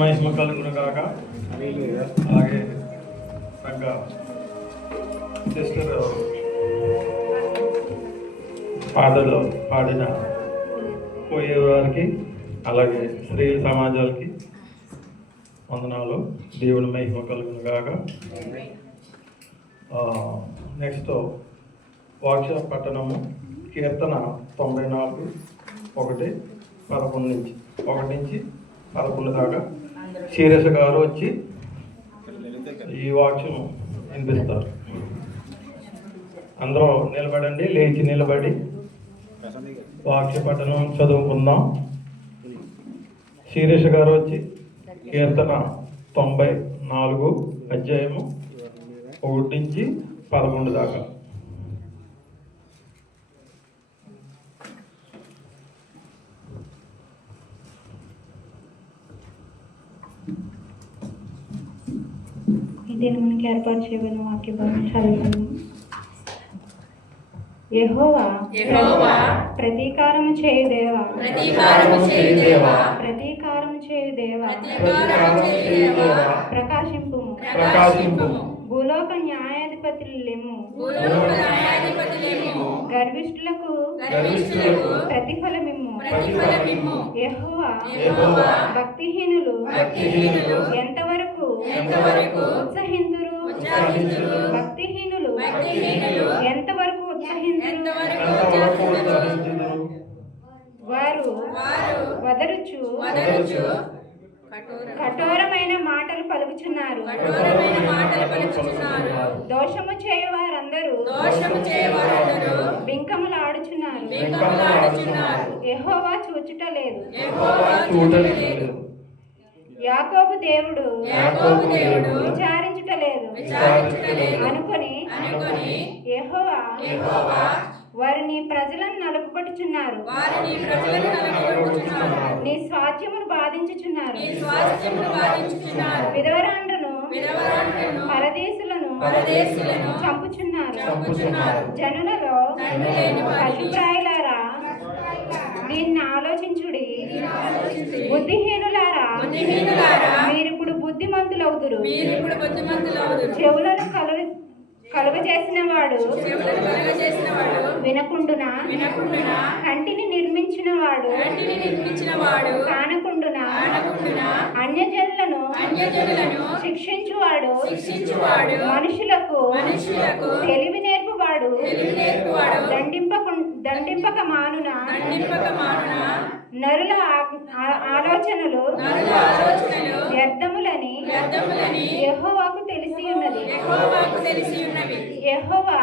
మహిమ కలుగును గాక. అలాగే చక్కగా సిస్టర్ పాటలు పాడిన పోయే వారికి అలాగే స్త్రీల సమాజాలకి వందనాలు. దేవుని మహిమ కలుగును గాక. నెక్స్ట్ వాక్య పట్టణము కీర్తన 94 1 నుంచి 11 దాకా సీరియస్ గారు వచ్చి ఈ వాక్యం వినిపిస్తారు. అందరూ నిలబడండి, లేచి నిలబడి వాక్య పఠనం చదువుకుందాం. సీరియస్ గారు వచ్చి కీర్తన 94 అధ్యాయము 1 నుంచి 11 దాకా. దీన్ని మనకి ఏర్పాటు చేయబడిన వాక్య భాగం చదువుతాము. యెహోవా ప్రతీకారము చేయు దేవా, ప్రతీకారము చేయు దేవా, ప్రకాశింపుము. భూలోక న్యాయాధిపతులు లెమ్ము, గర్విష్ఠులకు ప్రతిఫలమిమ్ము. యెహోవా భక్తిహీనులు ఎంతవరకు ఉత్సహింతురు, భక్తిహీనులు ఎంతవరకు ఉత్సహింతురు. వారు వదరుచు కఠోరమైన మాటలు పలుకుచున్నారు. దోషము చేయవారందరూ బింకములాడుచున్నారు. యెహోవా చూచుట లేదు. యాకోబు దేవుడు విచారించుట లేదు అనుకొని యెహోవా వారు నీ ప్రజలను నలుపుకొట్టుచున్నారు, నీ స్వాస్థ్యమును బాధించుచున్నారు. విధవరాండ్రను పరదేశులను చంపుచున్నారు. జనులలో అభిప్రాయాలారా దీన్ని ఆలోచించుడి. బుద్ధిహీనులారా మీరిప్పుడు బుద్ధిమంతులవుదురు. చెవులను కలుగజేసిన వాడు వినకుండునా, కంటిని నిర్మించిన వాడు కానకుండునా, అన్యజనులను శిక్షించువాడు మనుషులకు తెలివి నేర్పువాడు దండింపక మానునా. నరుల ఆలోచనలు వ్యర్థములని యెహోవాకు తెలిసి ఉన్నది. యెహోవా